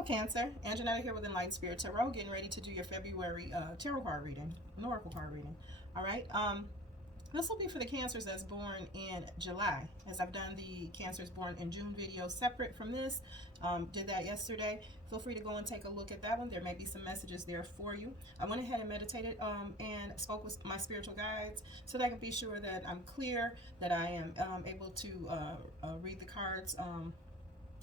Hello, Cancer. Anjanetta here with Enlightened Spirit Tarot, getting ready to do your February tarot card reading, an oracle card reading. All right. This will be for the Cancers that's born in July, as I've done the Cancers born in June video separate from this. Did that yesterday. Feel free to go and take a look at that one. There may be some messages there for you. I went ahead and meditated and spoke with my spiritual guides so that I can be sure that I'm clear, that I am able to read the cards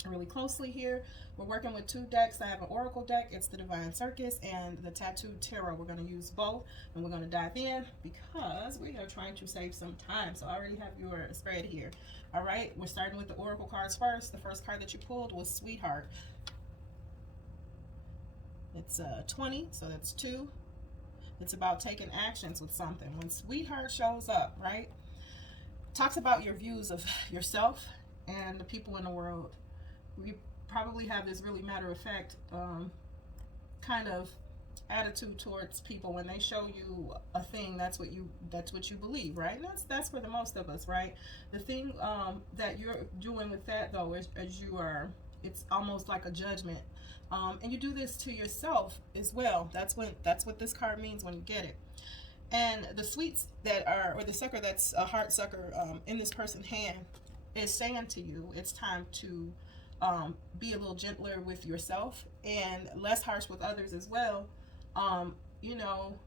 really closely here. We're working with two decks. I have an oracle deck, it's the Divine Circus, and the Tattooed Tarot. We're going to use both, and we're going to dive in because we are trying to save some time. So I already have your spread here. All right, we're starting with the oracle cards first. The first card that you pulled was Sweetheart. It's 20, so that's 2. It's about taking actions with something. When Sweetheart shows up, right, talks about your views of yourself and the people in the world. We probably have this really matter-of-fact kind of attitude towards people. When they show you a thing, that's what you believe, right? And that's for the most of us, right? The thing that you're doing with that, though, is as you are, it's almost like a judgment, and you do this to yourself as well. That's what this card means when you get it. And the sweets that are, or the sucker that's a heart sucker in this person's hand, is saying to you, it's time to be a little gentler with yourself and less harsh with others as well. You know,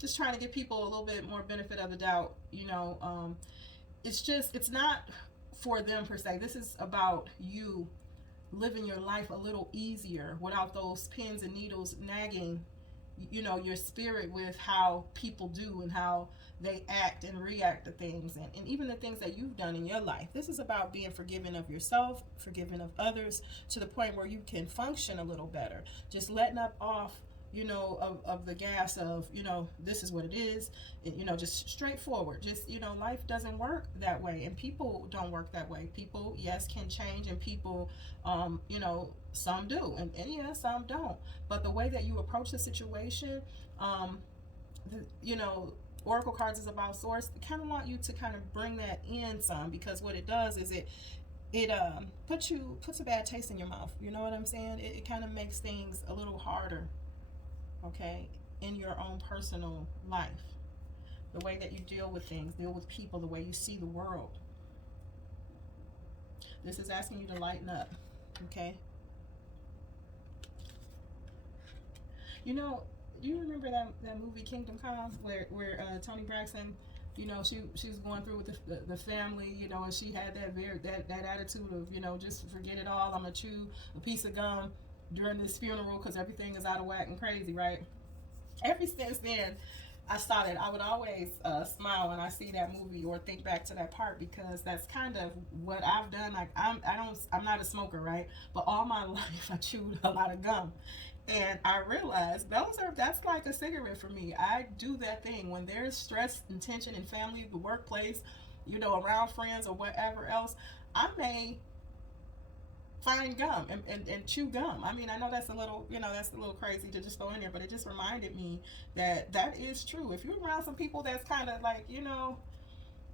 just trying to give people a little bit more benefit of the doubt. You know, it's not for them per se. This is about you living your life a little easier without those pins and needles nagging, you know, your spirit with how people do and how they act and react to things, and even the things that you've done in your life. This is about being forgiving of yourself, forgiving of others, to the point where you can function a little better. Just letting up off, you know, of the gas of, you know, this is what it is, and, you know, just straightforward. Just, you know, life doesn't work that way, and people don't work that way. People, yes, can change, and people, you know, some do, and yeah, some don't. But the way that you approach the situation, you know, Oracle cards is about source. I kind of want you to kind of bring that in some, because what it does is it puts a bad taste in your mouth. You know what I'm saying? It kind of makes things a little harder, okay, in your own personal life. The way that you deal with things, deal with people, the way you see the world. This is asking you to lighten up, okay? You know, do you remember that movie Kingdom Come, where Toni Braxton, you know, she was going through with the family, you know, and she had that attitude of, you know, just forget it all. I'm gonna chew a piece of gum during this funeral because everything is out of whack and crazy, right? Ever since then, I saw that. I would always smile when I see that movie or think back to that part, because that's kind of what I've done. Like I'm not a smoker, right? But all my life I chewed a lot of gum. And I realized that's like a cigarette for me. I do that thing when there's stress and tension in family, the workplace, you know, around friends or whatever else. I may find gum and chew gum. I mean, I know that's a little, you know, that's a little crazy to just throw in there, but it just reminded me that is true. If you're around some people that's kind of like, you know,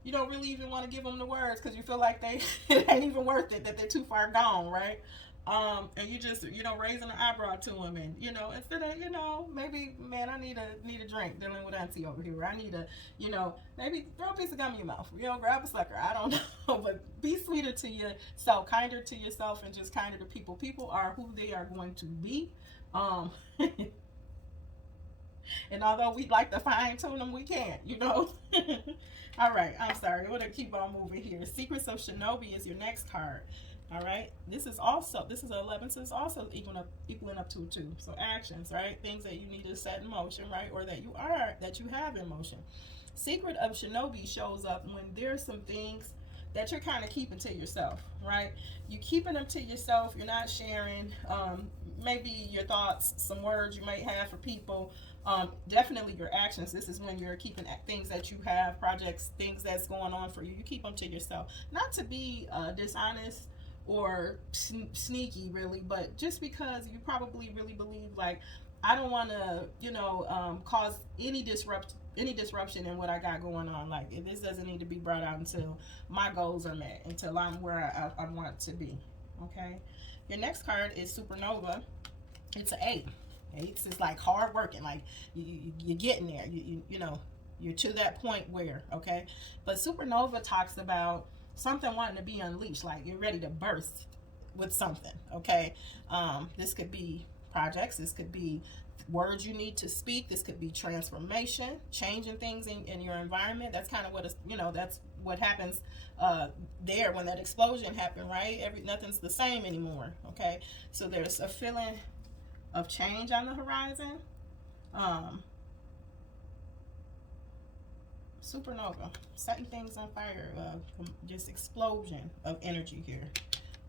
you don't really even want to give them the words because you feel like they it ain't even worth it, that they're too far gone, right? And you just, you know, raising an eyebrow to them, and, you know, instead of, you know, maybe, man, I need a drink dealing with auntie over here. I need a, you know, maybe throw a piece of gum in your mouth, you know, grab a sucker. I don't know, but be sweeter to yourself, kinder to yourself, and just kinder to people. People are who they are going to be. And although we'd like to fine tune them, we can't, you know. All right, I'm sorry. We're going to keep on moving here. Secrets of Shinobi is your next card. All right, this is 11, so it's also equaling up to 2. So actions, right? Things that you need to set in motion, right? Or that you have in motion. Secret of Shinobi shows up when there's some things that you're kind of keeping to yourself, right? You're keeping them to yourself. You're not sharing maybe your thoughts, some words you might have for people. Definitely your actions. This is when you're keeping things that you have, projects, things that's going on for you. You keep them to yourself. Not to be dishonest or sneaky, really, but just because you probably really believe, like, I don't want to, you know, cause any disruption in what I got going on. Like, this doesn't need to be brought out until my goals are met, until I'm where I want to be. Okay. Your next card is Supernova. It's an 8. Eights is like hard working, like you're getting there. You know, you're to that point where, okay. But Supernova talks about something wanting to be unleashed, like you're ready to burst with something, okay. This could be projects, this could be words you need to speak, this could be transformation, changing things in your environment. That's kind of what that's what happens there when that explosion happened, right? Nothing's the same anymore, okay. So there's a feeling of change on the horizon. Supernova, setting things on fire, just explosion of energy here.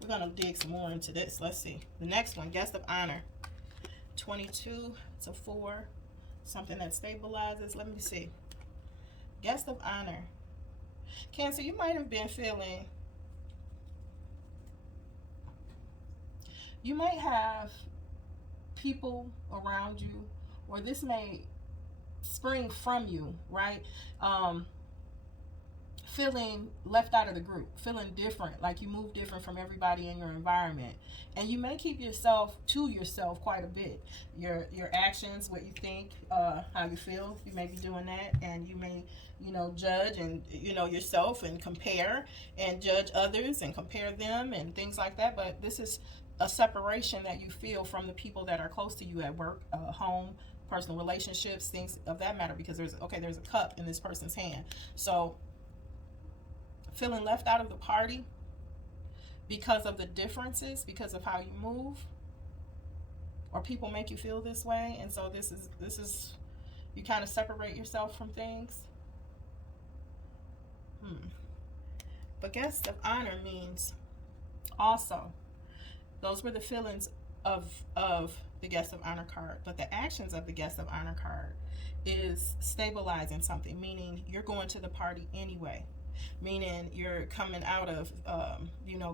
We're gonna dig some more into this. Let's see. The next one, guest of honor. 22 to 4, something that stabilizes. Let me see. Guest of honor. Cancer, you might have been feeling, you might have people around you, or this may spring from you, right? Feeling left out of the group, feeling different, like you move different from everybody in your environment, and you may keep yourself to yourself quite a bit. Your actions, what you think, how you feel, you may be doing that, and you may judge and yourself and compare and judge others and compare them and things like that. But this is a separation that you feel from the people that are close to you at work, home, personal relationships, things of that matter, because there's a cup in this person's hand. So feeling left out of the party because of the differences, because of how you move, or people make you feel this way, and so this is you kind of separate yourself from things. But guest of honor means also, those were the feelings of the guest of honor card, but the actions of the guest of honor card is stabilizing something, meaning you're going to the party anyway, meaning you're coming out of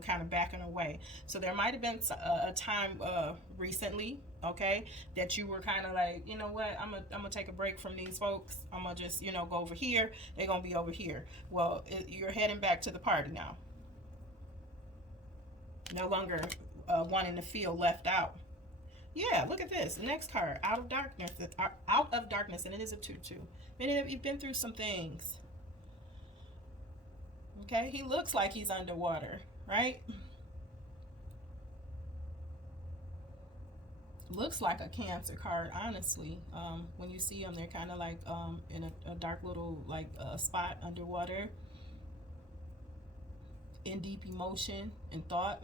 kind of backing away. So there might have been a time recently, okay, that you were kind of like, you know what, I'm gonna take a break from these folks, I'm gonna just go over here, they're gonna be over here. Well, you're heading back to the party now, no longer wanting to feel left out. Yeah, look at this. The next card, out of darkness. Out of darkness, and it is a 2-2. Meaning you've been through some things. Okay, he looks like he's underwater, right? Looks like a Cancer card, honestly. When you see them, they're kind of like in a dark little spot underwater, in deep emotion and thought,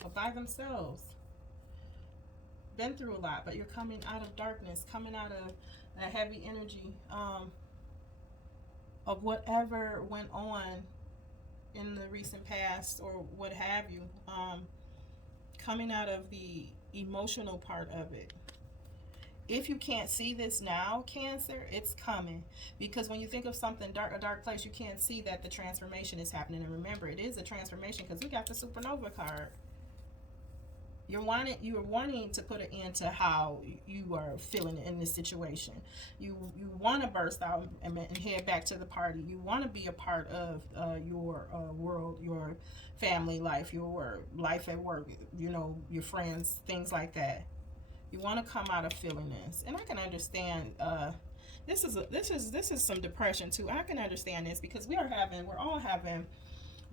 but by themselves. Been through a lot, but you're coming out of darkness, coming out of that heavy energy of whatever went on in the recent past or what have you, coming out of the emotional part of it. If you can't see this now, Cancer, it's coming. Because when you think of something dark, a dark place, you can't see that the transformation is happening. And remember, it is a transformation because we got the Supernova card. You're wanting to put an end to how you are feeling in this situation. You want to burst out and head back to the party. You want to be a part of your world, your family life, your life at work, your friends, things like that. You want to come out of feeling this, and I can understand. This is some depression too. I can understand this because we're all having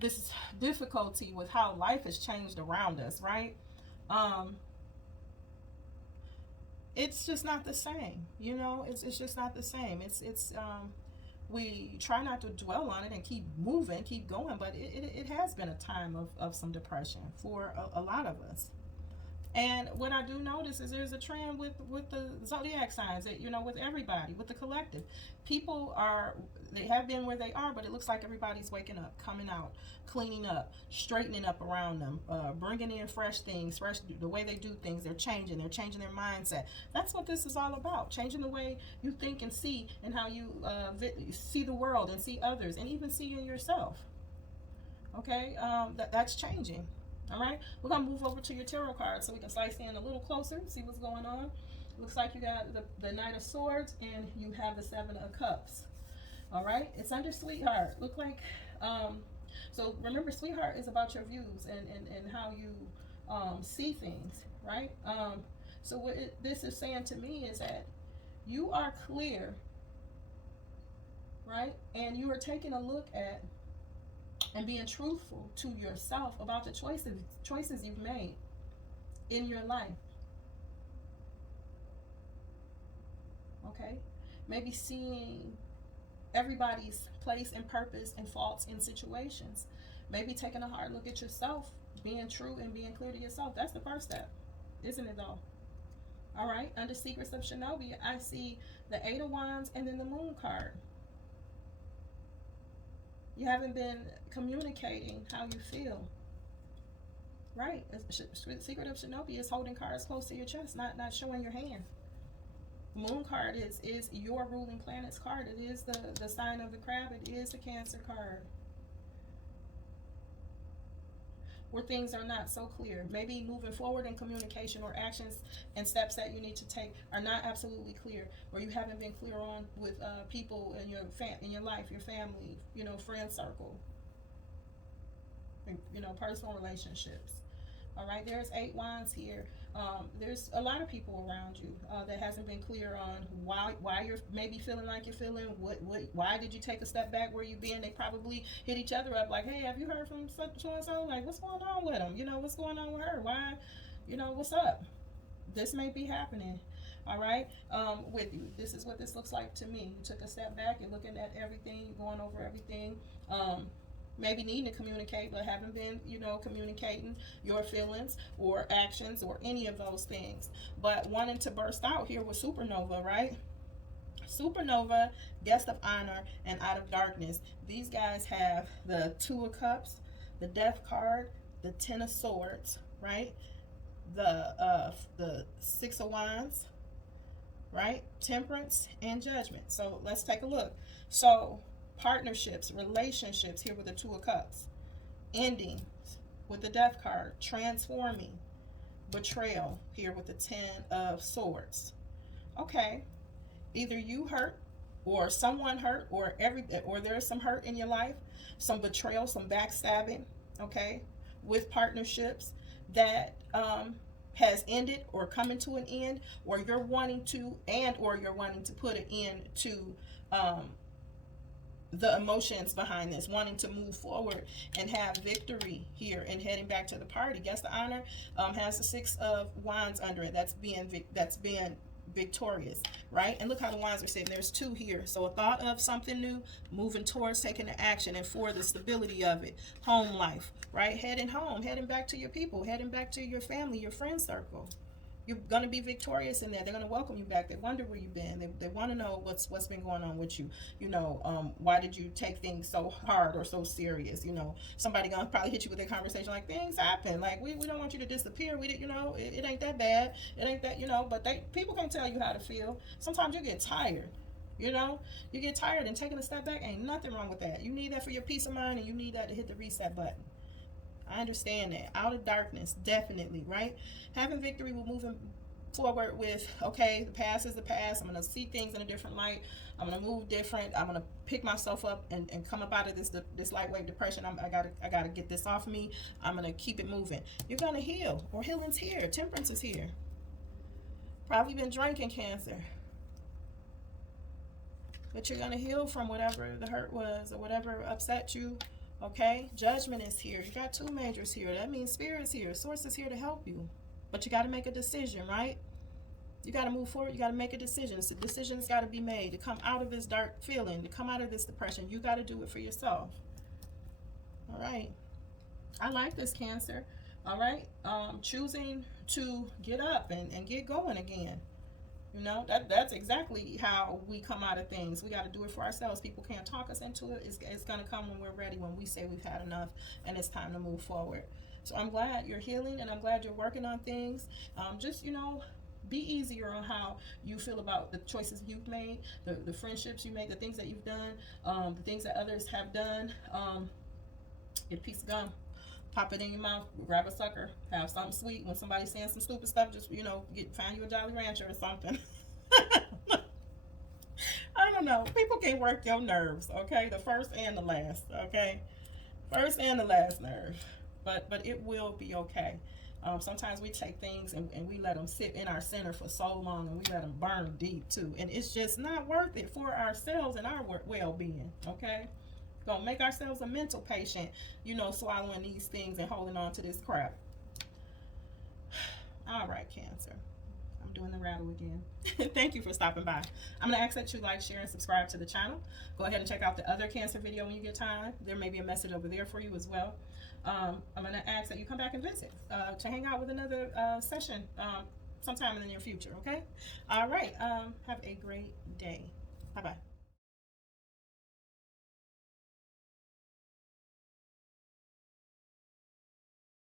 this difficulty with how life has changed around us, right? It's just not the same, it's just not the same. It's we try not to dwell on it and keep moving, keep going, but it has been a time of some depression for a lot of us. And what I do notice is there's a trend with the zodiac signs that, with everybody, with the collective. People they have been where they are, but it looks like everybody's waking up, coming out, cleaning up, straightening up around them, bringing in fresh things, the way they do things. They're changing their mindset. That's what this is all about, changing the way you think and see, and how you see the world and see others, and even see in yourself. Okay, that's changing. All right, we're gonna move over to your tarot card so we can slice in a little closer, see what's going on. Looks like you got the Knight of Swords and you have the Seven of Cups. All right, it's under Sweetheart. Look like So remember, sweetheart is about your views and how you see things, right? So what this is saying to me is that you are clear, right? And you are taking a look at and being truthful to yourself about the choices you've made in your life. Okay? Maybe seeing everybody's place and purpose and faults in situations. Maybe taking a hard look at yourself, being true and being clear to yourself. That's the first step, isn't it though? All right, under Secrets of Shinobi, I see the Eight of Wands and then the Moon card. You haven't been communicating how you feel. Right. Secret of Shinobi is holding cards close to your chest, not showing your hand. Moon card is your ruling planet's card. It is the sign of the crab. It is the Cancer card. Where things are not so clear. Maybe moving forward in communication or actions and steps that you need to take are not absolutely clear, or you haven't been clear on with people in your life, your family, friend circle, personal relationships. All right, there's 8 wands here. There's a lot of people around you that hasn't been clear on why you're maybe feeling like you're feeling. Why did you take a step back where you been? They probably hit each other up like, hey, have you heard from so and so? Like, what's going on with them? What's going on with her? Why? What's up? This may be happening. All right, with you. This is what this looks like to me. You took a step back and looking at everything, going over everything. Maybe needing to communicate but haven't been communicating your feelings or actions or any of those things, but wanting to burst out here with supernova, right? Supernova, guest of honor, and out of darkness. These guys have the 2 of cups, the death card, the 10 of swords, right? The 6 of wands, right? Temperance and judgment. So let's take a look. So partnerships, relationships here with the 2 of cups, endings with the death card, transforming, betrayal here with the 10 of swords. Okay, either you hurt or someone hurt or there's some hurt in your life, some betrayal, some backstabbing, okay, with partnerships that has ended or coming to an end, or you're wanting to put an end to the emotions behind this, wanting to move forward and have victory here and heading back to the party. Guest of honor has the 6 of wands under it. That's being victorious, right? And look how the wands are sitting. There's 2 here. So a thought of something new, moving towards taking the action, and for the stability of it, home life, right? Heading home, heading back to your people, heading back to your family, your friend circle. You're going to be victorious in there. They're going to welcome you back. They wonder where you've been. They want to know what's been going on with you. Why did you take things so hard or so serious? Somebody going to probably hit you with a conversation like, things happen. Like, we don't want you to disappear. We did, it ain't that bad. It ain't that, but people can't tell you how to feel. Sometimes you get tired. You get tired, and taking a step back ain't nothing wrong with that. You need that for your peace of mind, and you need that to hit the reset button. I understand that. Out of darkness, definitely, right? Having victory will moving forward with, okay, the past is the past. I'm going to see things in a different light. I'm going to move different. I'm going to pick myself up and come up out of this lightweight depression. I got to get this off me. I'm going to keep it moving. You're going to heal, or healing's here. Temperance is here. Probably been drinking, Cancer. But you're going to heal from whatever the hurt was or whatever upset you. Okay, judgment is here. You got 2 majors here. That means spirit's here. Source is here to help you. But you got to make a decision, right? You got to move forward. You got to make a decision. So decisions got to be made to come out of this dark feeling, to come out of this depression. You got to do it for yourself. All right. I like this, Cancer. All right. Choosing to get up and get going again. That's exactly how we come out of things. We got to do it for ourselves. People can't talk us into it. It's going to come when we're ready, when we say we've had enough and it's time to move forward. So I'm glad you're healing, and I'm glad you're working on things. Just, be easier on how you feel about the choices you've made, the friendships you made, the things that you've done, the things that others have done. Get a piece of gum. Pop it in your mouth, grab a sucker, have something sweet. When somebody's saying some stupid stuff, just, find you a Jolly Rancher or something. I don't know. People can work your nerves, okay? The first and the last, okay? First and the last nerve. But it will be okay. Sometimes we take things and we let them sit in our center for so long, and we let them burn deep too. And it's just not worth it for ourselves and our well-being, okay? Gonna make ourselves a mental patient, you know, swallowing these things and holding on to this crap. All right, Cancer. I'm doing the rattle again. Thank you for stopping by. I'm going to ask that you like, share, and subscribe to the channel. Go ahead and check out the other Cancer video when you get time. There may be a message over there for you as well. I'm going to ask that you come back and visit to hang out with another session sometime in the near future, okay? All right. Have a great day. Bye-bye.